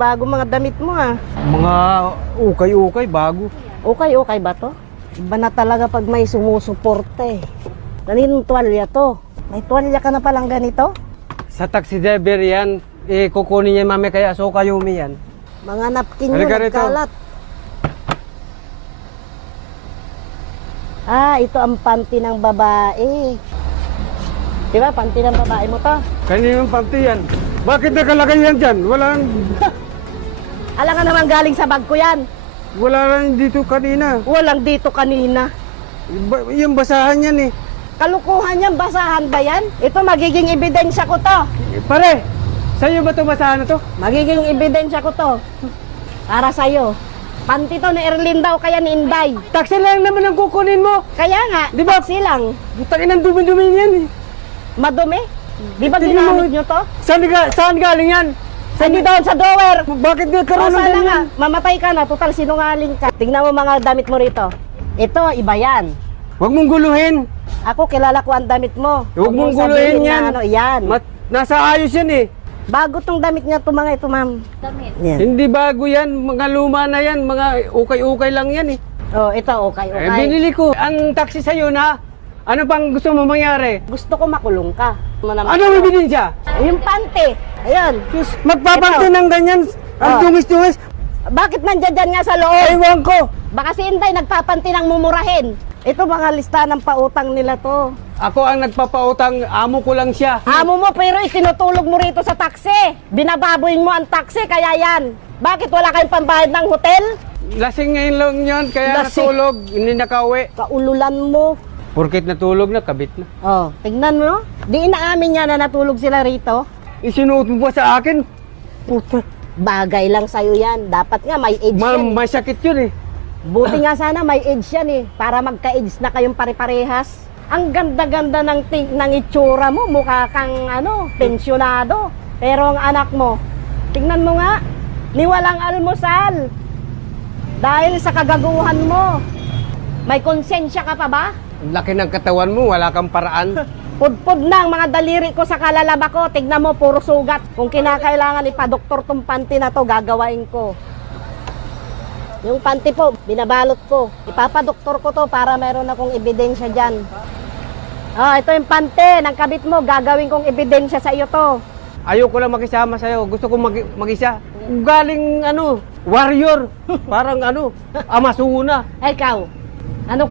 bagong-bago mga damit mo ah. Mga ukay-ukay, bago. Okay ba to? Iba na talaga pag may sumusuporta eh. Kaninong tuwalya to? May tuwalya ka na palang ganito? Sa taxi driver yan, kukunin niya mami kaya so kayumi yan. Mga napkin nyo, Halika rito. nagkalat. Ito ang panty ng babae. Di ba, panty ng babae mo to? Kaninong panty yan? Bakit nakalagay yan dyan? Alam ka naman galing sa bag ko yan. Wala lang dito kanina. Walang dito kanina. Yung basahan yan eh. Kalukuhan yan, basahan ba yan? Ito magiging ebidensya ko to. Pare, sa'yo ba ito basahan na to? Magiging ebidensya ko to. Para sa'yo. Panty to ni Erlin daw, kaya ni Inday. Taxi lang naman ang kukunin mo. Kaya nga, Di ba? taxi lang. Butangin ang dumi-dumi yan eh. Madumi? Di ba Tingnan mo. ginamit nyo to? Saan galing yan? Hindi doon sa drawer. Bakit nagkaroon ng Sana nga, ganyan? mamatay ka na, total sinungaling ka. Tingnan mo mga damit mo rito. Ito, iba yan. Huwag mong guluhin. Ako, kilala ko ang damit mo. Huwag mong sabihin guluhin yan. na yan. Nasa ayos yan eh. Bago tong damit niya, ito mga ito, ma'am. Damit. Yan. Hindi bago yan. Mga luma na yan. Mga ukay-ukay lang yan eh. Oh, ito, okay. Binili ko. Ang taxi sa'yo na. Ano pang gusto mo mangyari? Gusto ko makulong ka. Ano mo bilhin siya? Yung panty. Ayun. Magpapante Ito. ng ganyan. Ang Oh. dungis-dungis. Bakit nandiyan dyan nga sa loob? Ewan ko. Baka si Inday nagpapanti ng mumurahin. Ito mga lista ng pautang nila to. Ako ang nagpapautang. Amo ko lang siya. Amo mo pero itinutulog mo rito sa taxi. Binababoy mo ang taxi kaya yan. Bakit wala kayong pambayad ng hotel? Lasing ngayon lang yan. Kaya Lasing. natulog. Hindi nakauwi. Kaululan mo. Porkit natulog na, kabit na. Oh, tignan mo. Di inaamin niya na natulog sila rito. Isinuot mo ba sa akin? Puta. Bagay lang sa'yo yan. Dapat nga may age yan. Masakit yun eh. Buti nga sana may age yan eh. Para magka-age na kayong pare-parehas. Ang ganda-ganda ng itsura mo. Mukha kang pensyonado. Pero ang anak mo, tingnan mo nga, niwalang almusal. Dahil sa kagaguhan mo. May konsensya ka pa ba? Ang laki ng katawan mo, wala kang paraan. Pudpud na ang mga daliri ko sa kalalaba ko. Tignan mo, puro sugat. Kung kinakailangan ipa-doktor tong panty na to, gagawain ko. Yung panty po, binabalot ko. Ipapadoktor ko to para mayroon akong ebidensya dyan. Ito yung panty ng kabit mo. Gagawin kong ebidensya sa iyo to. Ayoko lang makisama sa'yo. Gusto kong mag-isa. Galing warrior. Parang Amazona. Ikaw, ano